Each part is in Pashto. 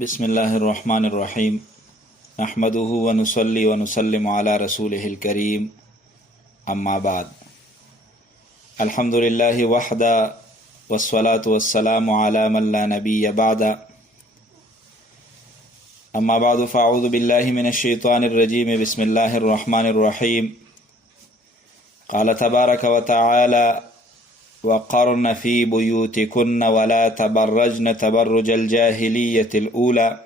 بسم الله الرحمن الرحيم نحمده ونصلي ونسلم على رسوله الكريم أما بعد الحمد لله وحده والصلاة والسلام على من لا نبي بعد أما بعد فأعوذ بالله من الشيطان الرجيم بسم الله الرحمن الرحيم قال تبارك وتعالى وقرن في بيوتكن ولا تبرجن تبرج الجاهلية الأولى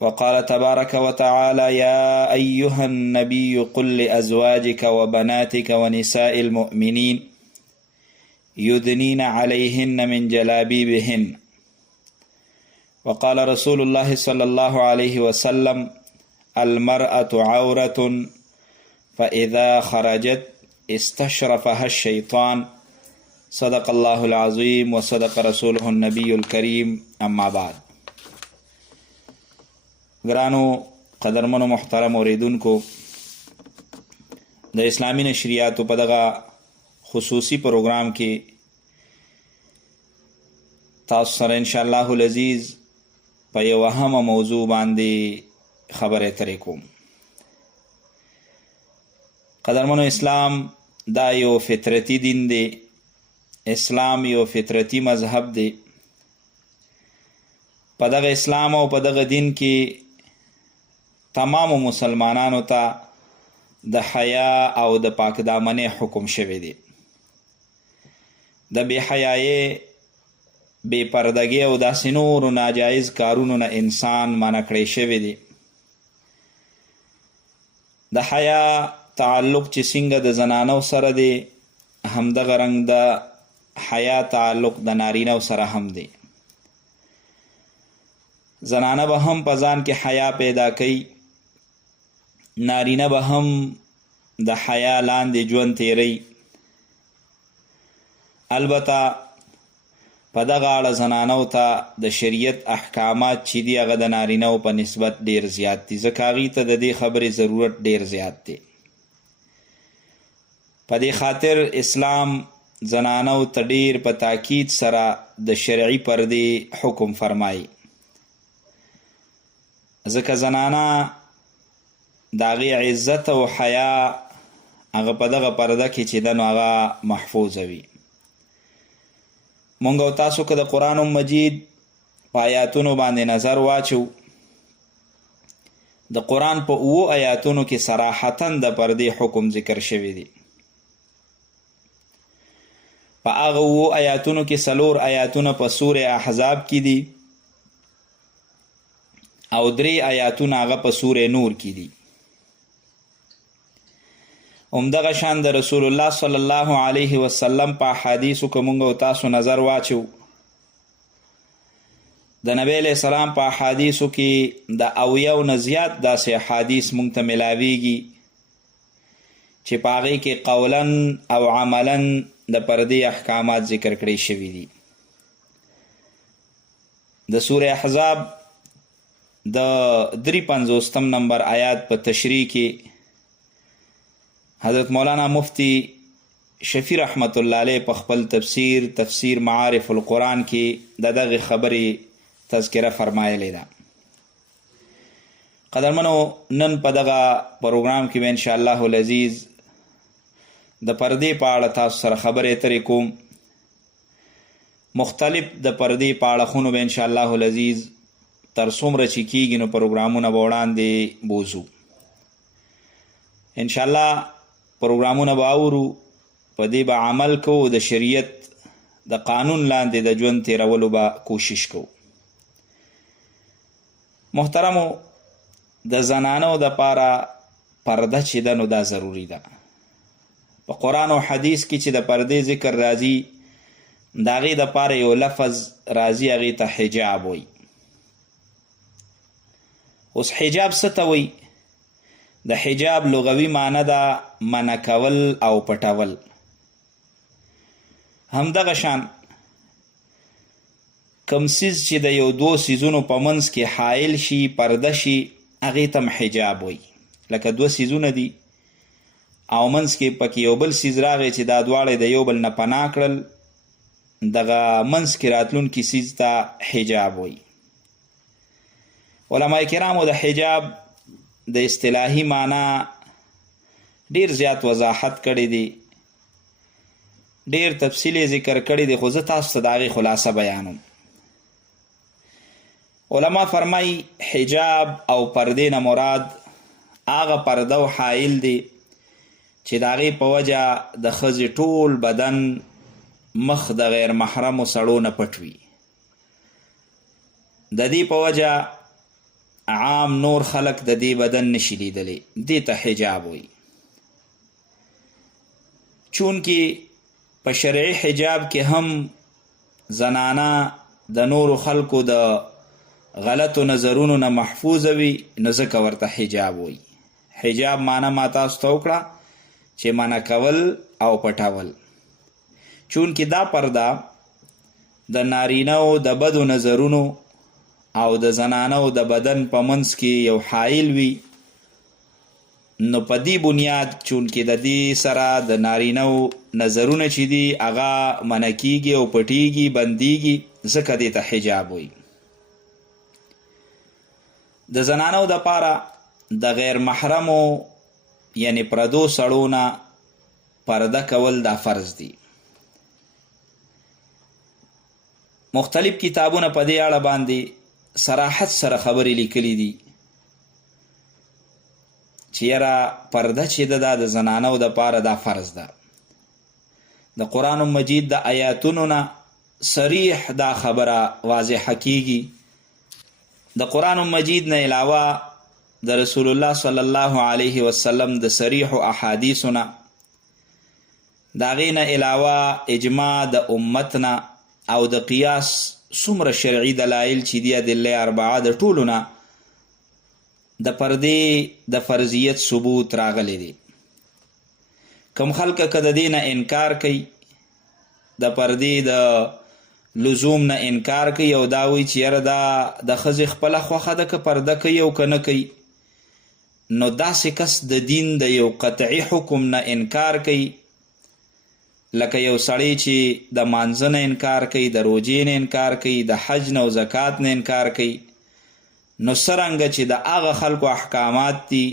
وقال تبارك وتعالى يا أيها النبي قل لأزواجك وبناتك ونساء المؤمنين يدنين عليهن من جلابيبهن وقال رسول الله صلى الله عليه وسلم المرأة عورة فإذا خرجت استشرفها الشيطان صدق الله العظيم وصدق رسوله النبي الكريم اما بعد. گرانو قدرمنو محترم اوریدونکو، د اسلامی نشریاتو په دغه خصوصي پروګرام کې تاسو سره انشاءالله العزیز په یو اهمه موضوع باندې خبرې اترې کوم. قدرمنو، اسلام دا یو فطرتی دین دی. اسلام یو فطرتی مذهب دی. په دغه اسلام او په دغه دین کې تمامو مسلمانانو ته د حیا او د پاک دامنۍ حکم شوی دی. د بې حیایۍ، بې پردګۍ او داسې نورو ناجایز کارونو نه انسان منع کړی شوی دی. د حیا تعلق چې څنګه د زنانو سره دی، همدغه رنګ د حیا تعلق د نارینهو سره هم دی. زنانه به هم په ځان کې حیا پیدا کوي، نارینه به هم د حیا لاندې ژوند تیری. البته په دغه اړه زنانو ته د شریعت احکامات چې دي هغه د نارینهو په نسبت ډیر زیات دي، ځکه هغوی ته د دې خبرې ضرورت ډیر زیات دی. په دې خاطر اسلام زنانو ته ډیر په تاکید سره د شرعي پردې حکم فرمایي، ځکه زنانه د هغې عزت او حیا هغه په دغه پرده کې چې ده نو هغه محفوظه وي. مونږ او تاسو که د قرآن مجید په آیاتونو باندې نظر واچو، د قرآن په 7 آیاتونو کې صراحتاً د پردې حکم ذکر شوی دی. په هغه 7 آیاتونو کې 4 آیاتونه په سوره احزاب کې دي او 3 آیاتونه هغه په سوره نور کې دي. همدغه شان د رسول الله صلی الله علیه وسلم په احادیثو که مونږ او تاسو نظر واچو، د نبی علیه السلام په احادیثو کې د 80 نه زیات داسې احادیث مونږ ته ملاویږي چې په هغې کې قولاً او عملاً د پردې احکامات ذکر کړی شوي دي. د سوره احزاب د 53 نمبر آیات په تشریح کې حضرت مولانا مفتی شفیع رحمت الله علیه په خپل تفسیر معارف القرآن کې د دغه خبرې تذکره فرمایلی ده. قدرمنو، نن په دغه پروګرام کې به انشاءالله العزیز د پردې په اړه تاسو سره خبرې اترې کوم. مختلف د پردې په اړخونو به انشاءالله العزیز تر څومره چې کیږي نو پروګرامونه به وړاندې بوځو. انشاءالله پروګرامونه به اورو، په دې به عمل کوو، د شریعت د قانون لاندې د ژوند تیرولو به کوشش کوو. محترمو، د زنانو دپاره پرده چې ده نو دا ضروري ده. په قرآن او حدیث کې چې د پردې ذکر راځي، د هغې دپاره یو لفظ راځي، هغې ته حجاب وایي. اوس حجاب څه ته وایي؟ د حجاب لغوي معنی ده منع کول او پټول. همدغه شان کوم څیز چې د یو 2 څیزونو په منځ کې حایل شي، پرده شي، هغې ته حجاب وایي. لکه 2 څیزونه دي او منځ کې پکې یو بل څیز راغی چې دا دواړه د یو بل نه پناه کړل، دغه منځ کې راتلونکي څیز ته حجاب وایي. علما کرامو د حجاب د اصطلاحي معنا ډیر زیات وضاحت کړی دی، ډیر تفصیلی ذکر کړی دی، خو زه تاسو ته د هغې خلاصه بیانوم. علما فرمایي حجاب او پردې نه مراد هغه پرده او حایل دی چې د هغې په وجه د ښځې ټول بدن مخ د غیر محرمو سړو نه پټ وي. د دې په وجه عام نور خلق د دې بدن نشي لیدلی، دې ته حجاب وایي. چونکې په شرعي حجاب کې هم زنانه د نورو خلکو د غلطو نظرونو نه محفوظ وي، نو ځکه ورته حجاب وایي. حجاب معنا ما تاسو ته وکړه چې منع کول او پټول. چونکې دا پرده د نارینهو د بدو نظرونو او د زنانو د بدن په منځ کې یو حایل وي، نو په دې بنیاد چونکې د دې سره د نارینهو نظرونه چې دي هغه منع کیږي او پټیږي، بندیږي، ځکه دې ته حجاب وایي. د زنانو دپاره د غیر محرمو یعنی پردو سړو نه پرده کول دا فرض دی. مختلف کتابونه په دې اړه باندې صراحت سره خبرې لیکلي دي چې یاره پرده چې ده دا د زنانو دپاره دا فرض ده. د قرآن مجید د آیاتونو نه صریح دا خبره واضحه کیږي. د قرآن مجید نه علاوه د رسول الله صلی الله علیه وسلم د صریح احادیثو نه، د هغې نه علاوه اجماع د امت نه او د قیاس څومره شرعي دلایل چې دي ادله اربعه د ټولو نه د پردې د فرضیت ثبوت راغلی دی. کم خلک که د دې نه انکار کوي، د پردې د لزوم نه انکار کوي او دا وایي چې یاره دا د ښځې خپله خوښه ده که پرده کوي او که نه کوي، نو داسې کس د دین د یو قطعي حکم نه انکار کوي، لکه یو سړی چې د مانځه نه انکار کوي، د روجې نه انکار کوي، د حج نه او زکات نه انکار کوي. نو څرنګه چې د هغه خلکو احکامات دي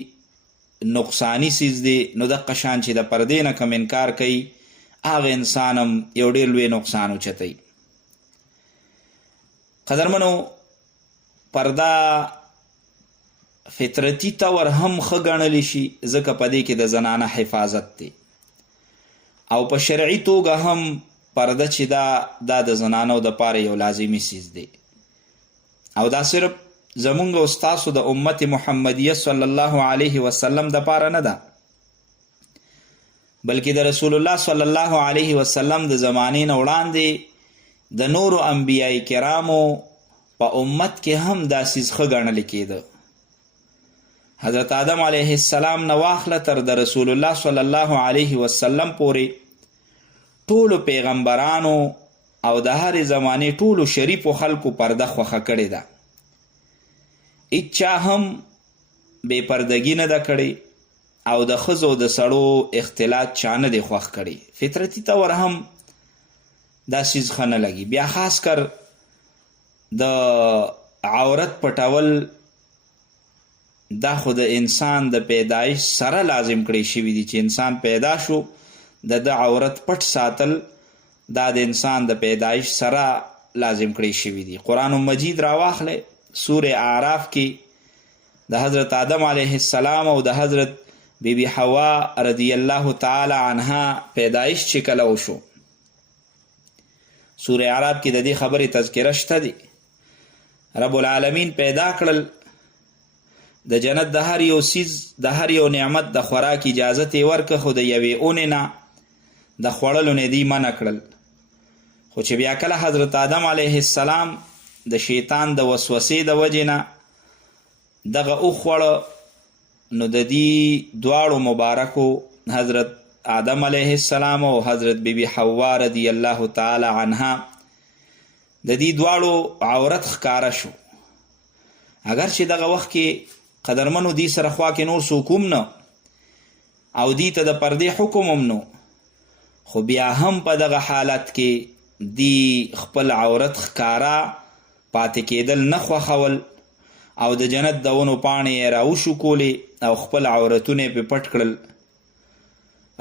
نقصانی څیز دی، نو دغه شان چې د پردې نه کم انکار کوي هغه انسان هم یو ډېر لوی نقصان اوچتوي. قدرمنو، پرده فطرتي طور هم ښه ګڼلی شي ځکه په دې کې د زنانه حفاظت دی، او په شرعي توګه هم پرده چې دا د زنانو دپاره یو لازمي څیز دی. او دا صرف زمونږ او ستاسو د امت محمدیه صلی الله علیه وسلم دپاره نه ده، بلکې د رسول الله صلی الله علیه وسلم د زمانې نه وړاندې د نورو انبیای کرامو په امت کې هم دا څیز ښه ګڼلی کېده. حضرت آدم علیه السلام نه واخله تر د رسول الله صلی الله علیه وسلم پورې ټولو پیغمبرانو او د هرې زمانې ټولو شریفو خلکو پرده خوښه کړې ده. هیچا هم بې پردګي نه ده کړې او د ښځو د سړو اختلاط چا نه دی خوښ کړي. فطرتي طور هم دا څیز ښه نه لګي. بیا خاص کر د عورت پټول دا خو د انسان د پیدایش سره لازم کړی شوي دي چې انسان پیدا شو د عورت پټ ساتل دا د انسان د پیدایش سره لازم کړی شوي دي. قرآن مجید راواخلی سوره اعراف کې د حضرت آدم علیه السلام او د حضرت بیبي حوا رضی الله تعالی عنها پیدایش چې کله وشو، سوره اعراف کې د دې خبرې تذکره شته دی. رب العالمین پیدا کړل، د جنت د هر یو سیز د هر یو نعمت د خوراک اجازت یې ورکه، خو د یوې اونې نه د خوړلو نه دی منع کړل. خو چې بیا کله حضرت آدم علیه السلام د شیطان د وسوسې د وجې نه دغه وخوړه، نو د دې دواړو مبارکو حضرت آدم علیه السلام او حضرت بیبي حوا رضی الله تعالی عنها د دې دواړو عورت ښکاره شو. اگر چې دغه وخت کې قدرمنو دی سره خوا کې نور څوک هم نه او دی ته د پردې حکم هم نو، خو بیا هم په دغه حالت کې دی خپل عورت ښکارا پاتې کېدل نه خوښول او د جنت د ونو پاڼې یې راوشکولې او خپل عورتونه یې پې پټ کړل.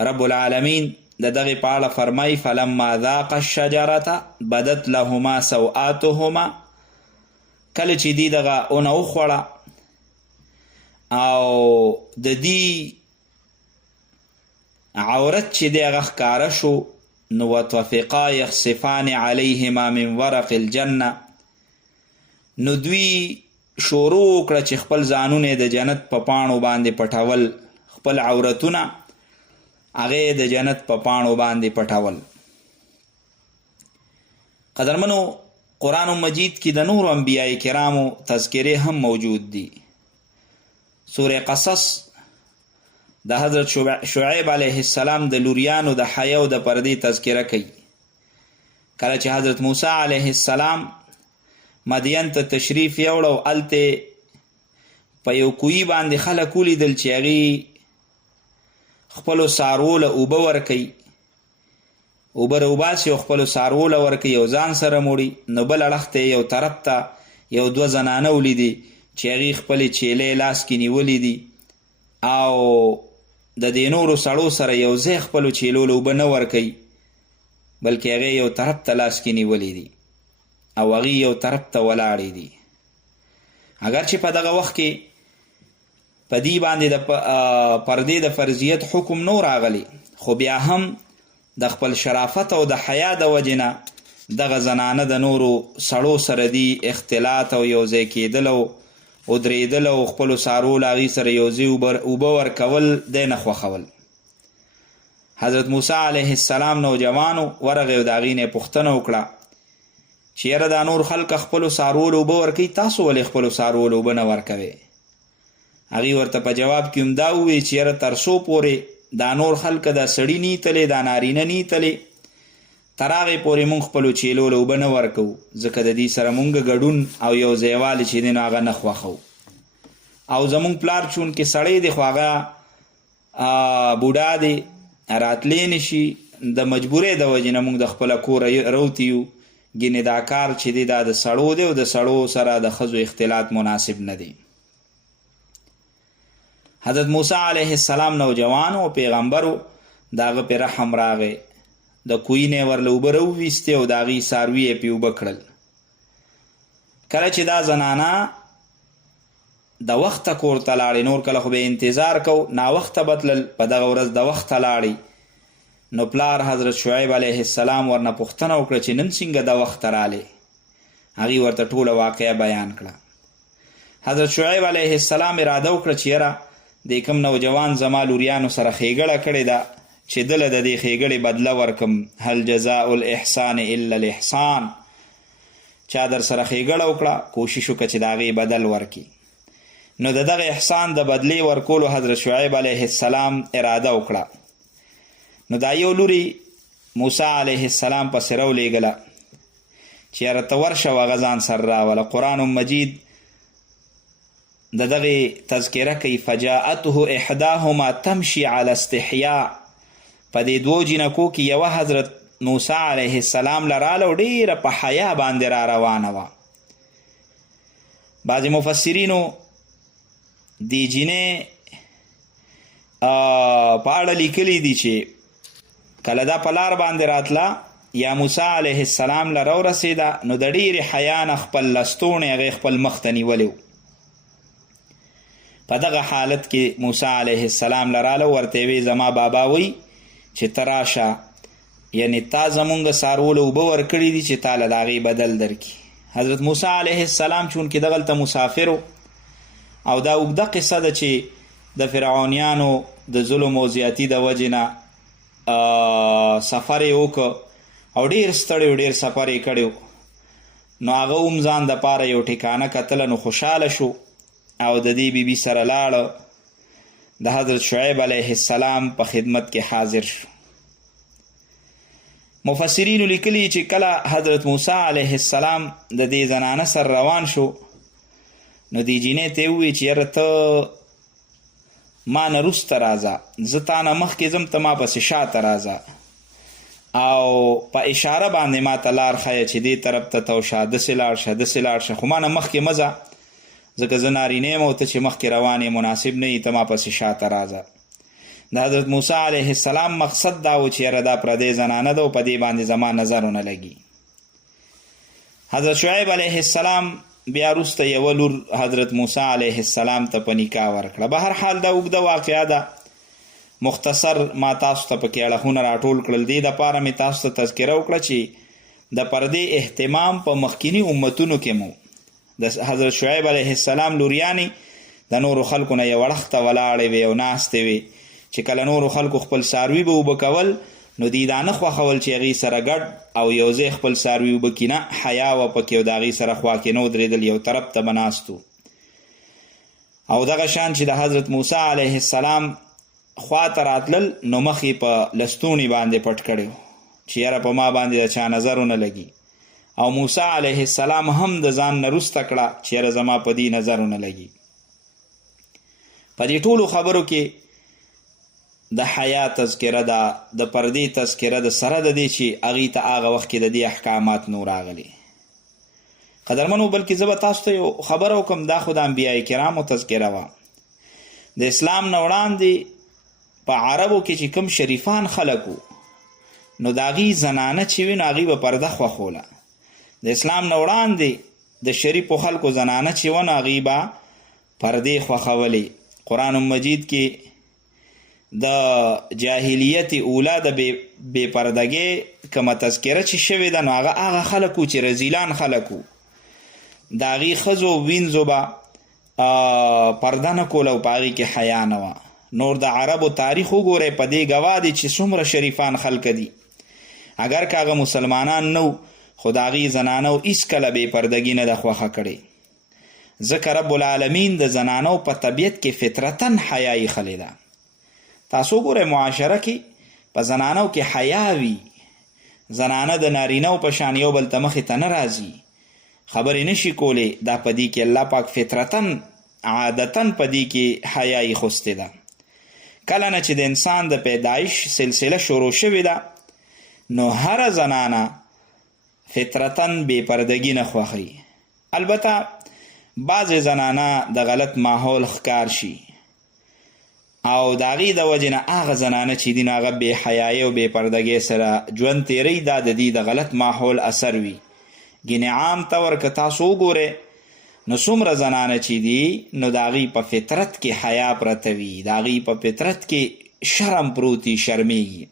رب العالمین د دغې په اړه فرمایي فلما ذاق الشجرة بدت لهما سوآتهما. کله چې دی دغه ونه وخوړه او د دې عورت چې دی هغه ښکاره شو نو وطفقا یخصفان علیهما من ورق الجنه، نو دوی شروع وکړه چې خپل ځانونه د جنت په پاڼو باندې پټول، خپل عورتونه هغې د جنت په پاڼو باندې پټول. قدرمنو، قرآن مجید کې د نورو انبیاء کرامو تذکرې هم موجود دي. سوره قصص د حضرت شعیب علیه السلام د لوریانو د حیا او د پردې تذکره کوي. کله چې حضرت موسی علیه السلام مدین ته تشریف یوړ او هلته په یو کوی باندې خلک ولیدل چې هغې خپلو څاروو له اوبه ورکوي، اوبه راوباسي او خپلو څاروو له ورکوي او ځان سره موړي. نو بل اړخ ته یو طرف ته یو دوه زنانه ولیدي چې هغې خپلې چیلې لاس کې نیولې دي او د دې نورو سړو سره یو ځای خپلو چیلو له اوبه نه ورکوي، بلکې هغې یو طرف ته لاس کې نیولې دي او هغې یو طرف ته ولاړې دي. اگر چې په دغه وخت کې په دې باندې د پردې د فرضیت حکم نو راغلی، خو بیا هم د خپل شرافت او د حیا د وجې نه دغه زنانه د نورو سړو سره دي اختلاط او یو ځای کېدل او ودرېدل او خپلو څاروو له هغې سره یو ځای اوبه ورکول دی نه خوښول. حضرت موسی علیه السلام نوجوانو ورغی او د هغې نه یې پوښتنه وکړه چې یاره دا نور خلک خپلو څاروو له اوبه ورکوي، تاسو ولې خپلو څاروو له اوبه نه ورکوئ؟ هغې ورته په جواب کې هم دا وویل چې یاره تر څو پورې دا نور خلک دا سړي نیتلې دا نارینه نیتلې تر هغې پورې مونږ خپلو چیلو له اوبه نه ورکوو، ځکه د دې سره مونږ ګډون او یو ځایوالی چې دی نو هغه نه خوښوو. او زمونږ پلار چونکې سړی دی خو هغه بوډا دی، راتلی نشي، د مجبورۍ د وجې نه مونږ د خپله کوره روتي یو، ګینې دا کار چې دی دا د سړو دی او د سړو سره د ښځو اختلاط مناسب نه دی. حضرت موسی علیه السلام نوجوان او پیغمبرو د هغه پې رحم راغی، د کوی نه یې ورله اوبه راوویستې او د هغې څاروي یې پې اوبه کړل. کله چې دا زنانه د وخته کور ته لاړې، نور کله خو به انتظار کو، ناوخته به تلل، په دغه ورځ د وخته لاړې. نو پلار حضرت شعیب علیه السلام ورنه پوښتنه وکړه چې نن څنګه د وخته رالې؟ هغې ورته ټوله واقعه بیان کړه. حضرت شعیب علیه السلام اراده وکړه چې یاره د کوم نوجوان زما لوریانو سره ښېګړه کړې ده چې دله د دې ښېګړې بدله ورکم، هل جزاء الاحسان الا الاحسان. چا در سره ښېګړه وکړه کوشش وکړه چې د هغې بدل ورکړي. نو د دغه احسان د بدلې ورکولو حضرت شعیب علیه السلام اراده وکړه. نو دا یو لوري موسی علیه السلام پسې راولېږله چې یاره ته ورشه او هغه ځان سره راوله. قرآن مجید د دغې تذکره کوي فجاءته احداهما تمشي على استحیاء. په دې دوو جینکو کې یوه حضرت موسی علیه السلام له راله او ډېره په حیا باندې را روانه وه. بعضې مفسرینو دې جینۍ په اړه لیکلی دي چې کله دا په لار باندې راتله یا موسی علیه السلام له راورسېده نو د ډېرې حیا نه خپل لستوڼی هغې خپل مخ ته نیولی و. په دغه حالت کې موسی علیه السلام له راله ورته وی زما بابا وی چې ته راشه، یعنی تا زمونږ څاروو له اوبه ورکړي دي چې تا له د هغې بدل درکړي. حضرت موسی علیه السلام چونکې دغلته مسافر او دا اوږده قصه ده چې د فرعونیانو د ظلم او زیاتي د وجې نه سفر یې وکړ او ډېر ستړی و، ډېر سفر یې کړی و. نو هغه هم ځان دپاره یو ټکانه کتله، نو خوشحاله شو او د دې بیبي سره لاړه، د حضرت شعیب علیه السلام په خدمت کې حاضر شو. مفسرینو لیکلي چې کله حضرت موسی علیه السلام د دې زنانه سره روان شو نو دې جینۍ ته یې وویل چې یاره ته ما نه وروسته راځه، زه تا نه مخکې ځم، ته ما پسې شاته راځه. او په اشاره باندې ما ته لار ښیه چې دې طرف ته توشه، داسې لاړ شه، داسې لاړ شه، خو ما نه مخکې مه ځه، ځکه زه نارینه یم او ته چې مخکې روان یې مناسب نه یي، ته ما پسې شاته راځه. د حضرت موسی علیه السلام مقصد دا و چې یاره دا پردی زنانه ده او په دې باندې زما نظر ونه لګي. حضرت شعیب علیه السلام بیا وروسته یوه لور حضرت موسی علیه السلام ته په نکاح ورکړه. به هر حال دا اوږده واقعه ده، مختصر ما تاسو ته پکې اړخونه راټول کړل. دې دپاره مې تاسو ته تذکره وکړه چې د پردې اهتمام په مخکینی امتونو کې مو د حضرت شعیب علیه السلام لوریانې د نورو خلکو نه یو اړخ ته ولاړې وې او ناستې وې چې کله نورو خلکو خپل څاروي به اوبه کول نو دوی دا نه خوښول چې هغې سره ګډ او یو ځای خپل څاروي اوبه کړي، نه، حیا وه پکې او د هغې سره خوا کې نه ودرېدل، یو طرف ته به ناست و. او دغه شان چې د حضرت موسی علیه السلام خوا ته راتلل نو مخ یې په لستوڼي باندې پټ کړی و چې یاره په ما باندې د چا نظر ونه لګي. او موسی علیه السلام هم د ځان نه رسته کړه چې یاره زما په دې نظر ونه لګي. په دې ټولو خبرو کې د حیا تذکره ده، د پردې تذکره ده، سره د دې چې هغې ته هغه وخت کې د دې احکامات نو راغلي. قدرمنو، بلکې زه به تاسو ته یو خبره وکړم، دا خو د انبیای کرامو تذکره وه. د اسلام نه وړاندې په عربو کې چې کوم شریفان خلک وو نو د هغې زنانه چې وي نو هغې به پرده خوښوله. د اسلام نه وړاندې د شریفو خلکو زنانه چې وه نو هغې به پردې خوښولې. قرآن مجید کې د جاهلیت اوله د بې پردګۍ کومه تذکره چې شوې ده نو هغه خلک وو چې رزیلان خلک وو، د هغې ښځو وینځو به پرده نه کوله او په هغې کې حیا نه وه. نور د عربو تاریخ وګورئ، په دې ګواه دی چې څومره شریفان خلک دي. اگر که هغه مسلمانان نه خو د هغې زنانو هېڅکله بې پردګي نه ده خوښه کړې، ځکه رب العالمین د زنانو په طبیعت کې فطرتاً حیا ایښلې ده. تاسو وګورئ معاشره کې په زنانو کې حیا وي، زنانه د نارینهو په شان یو بل ته مخې ته نه راځي، خبرې نشي کولی. دا په دې کې الله پاک فطرتاً عادتاً په دې کې حیا ایښستې ده. کله نه چې د انسان د پیدایش سلسله شروع شوې ده نو هره زنانه فطرتاً بې پردګي نه خوښوي. البته بعضې زنانه د غلط ماحول ښکار شي او د هغې د وجې نه هغه زنانه چې دي نو هغه بې حیایي او بې پردګۍ سره ژوند تیروي، دا د دې د غلط ماحول اثر وي. ګینې عام طور که تاسو وګورئ نو څومره زنانه چې دي نو د هغې په فطرت کې حیا پرته وي، د هغې په فطرت کې شرم پروت وي، شرمېږي.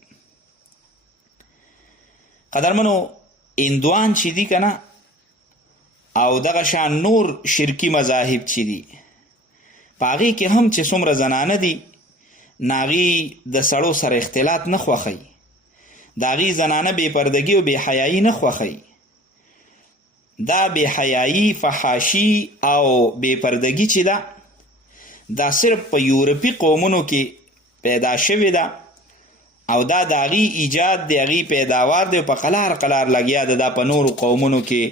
قدرمنو، هندوان چې دي که نه او دغه شان نور شرکي مذاهب چې دي په هغې کې هم چې څومره زنانه دي نو هغې د سړو سره اختلاط نه خوښوي، د هغې زنانه بې پردګي او بې حیایي نه خوښوي. دا بې حیایي، فحاشي او بې پردګي چې ده دا صرف په یورپي قومونو کې پیدا شوې ده او دا د هغې ایجاد دی، هغې پیداوار دی، په قلار قلار لګیا ده، دا په نورو قومونو کې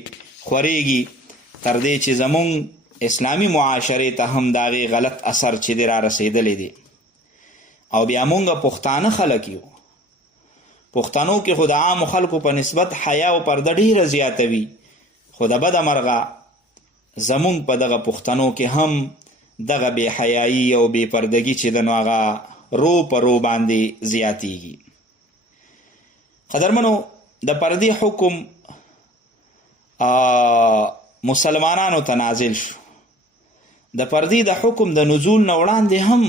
خورېږي، تر دې چې زمونږ اسلامی معاشرې ته هم د هغې غلط اثر چې دی را رسېدلی دی. او بیا مونږ پښتانه خلک یو، پښتنو کې خو د عامو خلکو په نسبت حیا او پرده ډېره زیاته وي، خو د بده مرغه زمونږ په دغه پښتنو کې هم دغه بې حیایي او بې پردګي چې ده نو هغه رو په رو باندې زیاتیږي. قدرمنو، د پردې حکم مسلمانانو ته نازل شو. د پردې د حکم د نزول نه وړاندې هم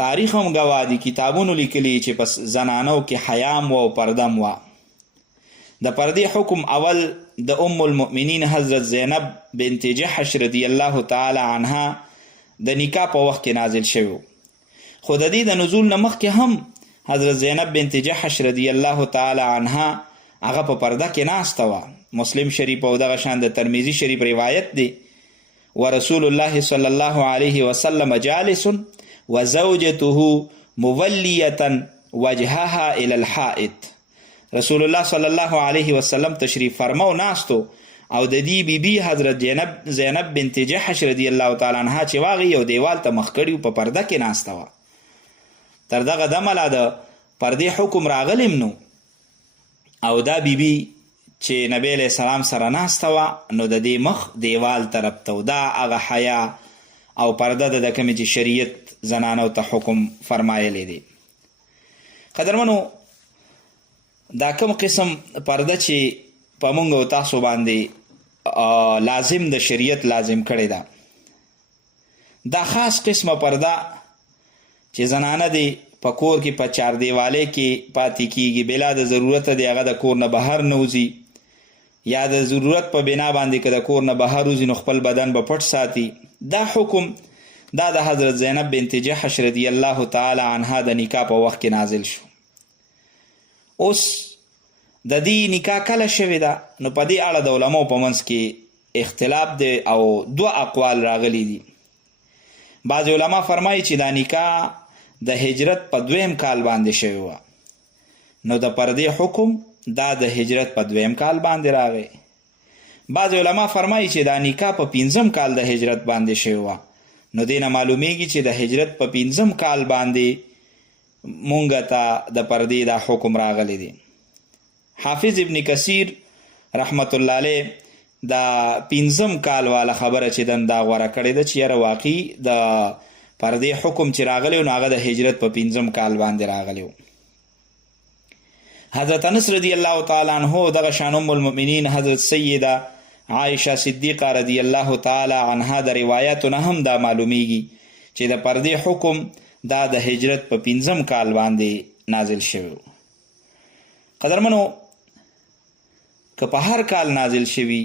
تاریخ هم ګواه دي، کتابونو لیکلي چې پس زنانو کې حیام و او پردم و. د پردې حکم اول د ام المؤمنین حضرت زینب بنت جحش رضی الله تعالی عنها د نکاح په وخت کې نازل شوی، خو د دې د نزول نه مخکې هم حضرت زینب بنت جحش رضی الله تعالی عنها هغه په پرده کې ناسته وه. مسلم شریف او دغه شان د ترمذي شریف روایت دی، ورسول الله صلی الله علیه وسلم جالس وزوجته مولیة وجهها الى الحائط. رسول الله صلی الله علیه وسلم تشریف فرماو ناستو او د دې بیبي حضرت زینب بنت جحش رضی الله تعالی عنها چې واغې یو دیوال ته مخ کړي په پرده کې ناسته وه. تر دغه دمه لا د پردې حکم راغلیم نو او دا بیبي چې نبی علیه السلام سره ناسته وه نو د دې مخ دیوال طرف ته و. دا هغه حیا او پرده ده د کومې چې شریعت زنانو ته حکم فرمایلی دی. قدرمنو دا کوم قسم پرده چې په موږ او تاسو باندې لازم د شریعت لازم کړې ده، دا خاص قسمه پرده چې زنانه دی په کور کې په چار دیوالۍ کې پاتې کیږي، بلا د ضرورت دی هغه د کور نه بهر نه وځي، یا د ضرورت په بنا باندې که د کور نه بهر وځي نو خپل بدن به پټ ساتي. دا حکم دا د حضرت زینب بنت جحش رضی الله تعالی عنها د نکاح په وخت کې نازل شو. اوس د دې نکاح کله شوې ده نو په دې اړه د علماو په منځ کې اختلاف دی او دوه اقوال راغلي دي. بعض علما فرمایي چې دا نکاح د هجرت په 2م کال باندې شوی وه، نو د پردې حکم دا د هجرت په 2م کال باندې راغی. بعض علما فرمایي چې دا نکاح په 5م کال د هجرت باندې شوی وه، نو دې نه معلومیږي چې د هجرت په 5م کال باندې مونږ ته د پردې دا حکم راغلی دی. حافظ ابن کثیر رحمت الله علیه دا 5م کال والا خبره چې دن دا غوره کړې ده چې یاره واقعي د پردې حکم چې راغلی نو هغه د هجرت په 5م کال باندې راغلی و. حضرت انس رضی الله تعالی عنه دغه شان ام المؤمنین حضرت سیده عائشه صدیقه رضی الله تعالی عنها د روایاتو نه هم دا معلومیږي چې د پردې حکم دا د هجرت په 5م کال باندې نازل شوی. قدرمنو که په هر کال نازل شوي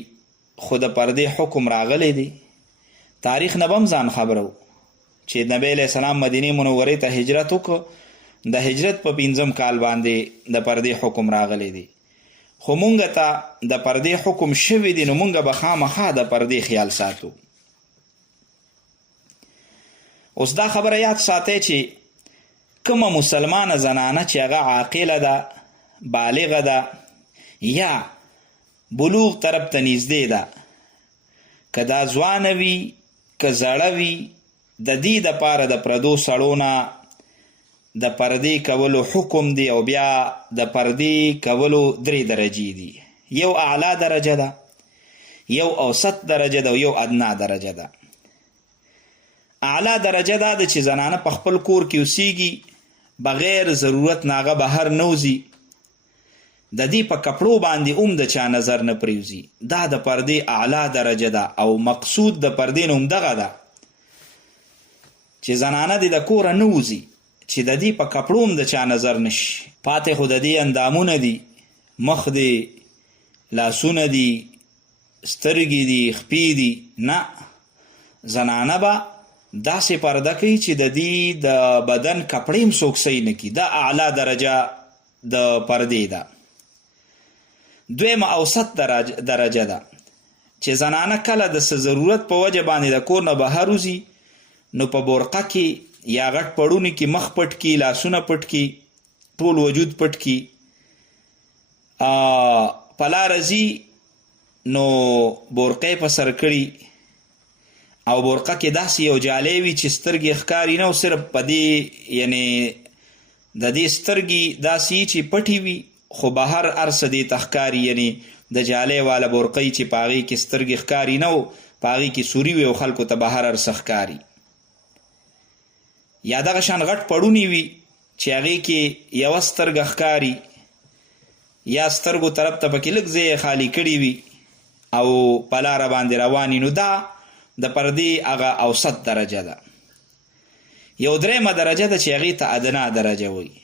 خو د پردې حکم راغلی دی، تاریخ نه به هم ځان خبرو چې نبی علیه السلام مدینې منورې ته هجرت وکړو، د هجرت په 5م کال باندې د پردې حکم راغلی دی. خو مونږ ته د پردې حکم شوی دی نو مونږ به خامخا د پردې خیال ساتو. اوس دا خبره یاد ساتئ چې کومه مسلمانه زنانه چې هغه عاقله ده، بالغه ده یا بلوغ طرف ته نږدې ده، که دا ځوانه وي که زړه وي، د دې دپاره د پردو سړو نه د پردې کولو حکم دی. او بیا د پردې کولو 3 درجې دي، یو اعلی درجه ده، یو اوسط درجه ده او یو ادنا درجه ده. اعلی درجه دا ده چې زنانه په خپل کور کې اوسیږي، بغیر ضرورت نه هغه بهر نه وځي، د دې په کپړو باندې هم د چا نظر نه پریوزي. دا د پردې اعلی درجه ده او مقصود د پردې نه هم دغه ده چې زنانه دې د کوره نه وځي چې د دې په کپړو هم د چا نظر نشي. پاتې خو د دې اندامونه دي، مخ دی، لاسونه دي، سترګې دي، خپې دي، نه، زنانه به داسې پرده کوي چې د دې د بدن کپړې هم څوک صحیح نه کړي. دا اعلی درجه د پردې ده. 2مه اوسط درجه ده چې زنانه کله د څه ضرورت په وجه باندې د کور نه بهر وځي نو په برقه کې یا غټ پړوني کې مخ پټ کی، لاسونه پټ کی، ټول وجود پټ کی، په لاره ځي نو برقه په سر کړي او برقه کې داسې یو جالۍ وي چې سترګې ښکاري نه، او صرف په دې یعنی د دې سترګې داسې چې پټې وي خو بهر هر څه دې ته ښکاري، یعنی د جالۍ والا برقۍ چې په هغې کې سترګې ښکاري نه، په هغې کې سوري وي او خلکو ته بهر هر څه ښکاري. یا دغه شان غټ پړونی وي چې هغې کې یوه سترګه ښکاري، یا سترګو طرف ته پکې لږ ځای خالی کړي وي او په لاره باندې رواني، نو دا د پردې هغه اوسط درجه ده. یو 3مه درجه ده چې هغې ته ادنا درجه وایي،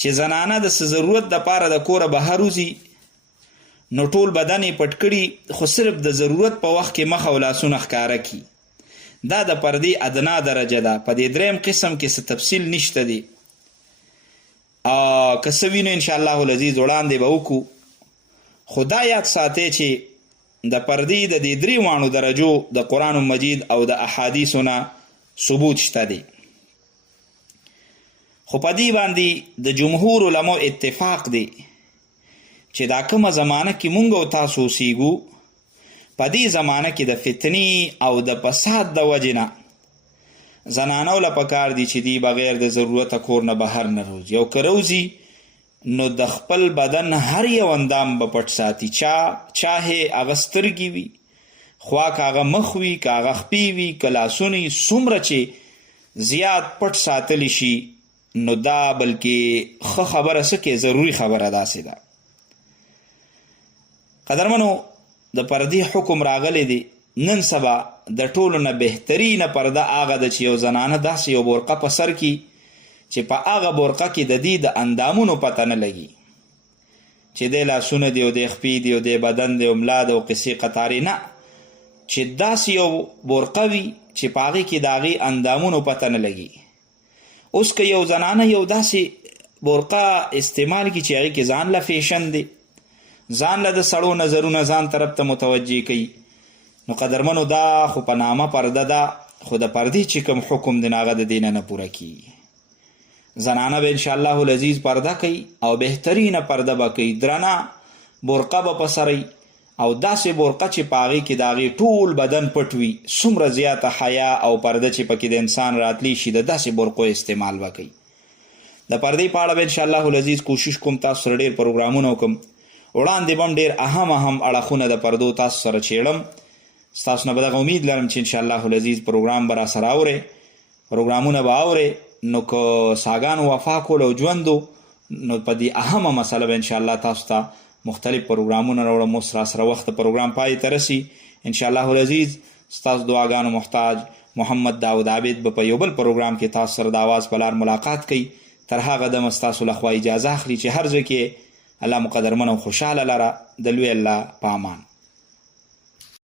چې زنانه د څه ضرورت دپاره د کوره بهر وځي نو ټول بدن یې پټ کړي خو صرف د ضرورت په وخت کې مخ او لاسونه ښکاره کړي. دا د پردې ادنا درجه ده. په دې 3م قسم کې څه تفصیل نشته دی، که څه وینو انشاءالله العزیز وړاندې به وکړو. خو دا یاد ساتئ چې د پردې د دې 3 درجو د قرآن مجید او د احادیثو نه ثبوت شته دی. خو په دې باندې د جمهور علماء اتفاق دی چې دا کومه زمانه کې مونږ او تاسو اوسیږو، په دې زمانه کې د فتنې او د فساد د وجې نه زنانو له پکار دي چې دی بغیر د ضرورته کور نه بهر نه روزي، او که روزي نو د خپل بدن هر یو اندام به پټ ساتي، چاهې هغه سترګې وي، خوا که هغه مخ وي، که هغه خپې وي، که لاسونه وي، څومره چې زیات پټ ساتلی شي نو دا بلکې ښه خبره څه کې ضروري خبره داسې ده. قدرمنو د پردې حکم راغلی دی. نن سبا د ټولو نه بهترینه پرده هغه ده چې یو زنانه داسې یو برقه په سر کې چې په هغه برقه کې د دې د اندامونو پته نه لګي چې دی لاسونه دی او دی خپې دی او دی بدن دی او ملا دی او قصې قطارې، نه، چې داسې یو برقه وي چې په هغې کې د هغې اندامونو پته نه لګي. اوس که یو زنانه یو داسې برقه استعمال کړي چې هغې کې ځان له فیشن دی، ځان له د سړو نظرونه ځان طرف ته متوجه کوي، نو قدرمنو دا خو په نامه پرده ده، خو د پردې چې کوم حکم دی هغه د دې نه پوره کیږي. زنانه به انشاءالله العزیز پرده کوي او بهترینه پرده به کوي، درنه برقه به په سر او داسې برقه چې په هغې کې د هغې ټول بدن پټ وي، څومره زیاته حیا او پرده چې پکې د انسان راتلی شي د داسې برقو استعمال به کوي. د پردې په اړه به انشاءالله العزیز کوشش کوم تاسو سره ډېر پروګرامونه وکړم، وړاندې به هم ډېر اهم اړخونه د پردو تاسو سره چیړم. ستاسو نه به دغه امید لرم چې انشاءالله العزیز پروګرام به را سره اورئ، پروګرامونه به اورئ، نو که ساګانو وفا کول او ژوندو نو په دې اهمه مسله به انشاءالله تاسو ته مختلف پروګرامونه راوړم. اوس را سره وخت پروګرام پای ته رسي انشاءالله العزیز. ستاسو دعاګانو محتاج محمد داود عابد به په یو بل پروګرام کې تاسو سره د آواز په لار ملاقات کوي. تر هغه دمه ستاسو لخوا اجازه اخلي چې هر ځای کې الله مقدرمن او خوشحاله لره. د لوی الله په امان.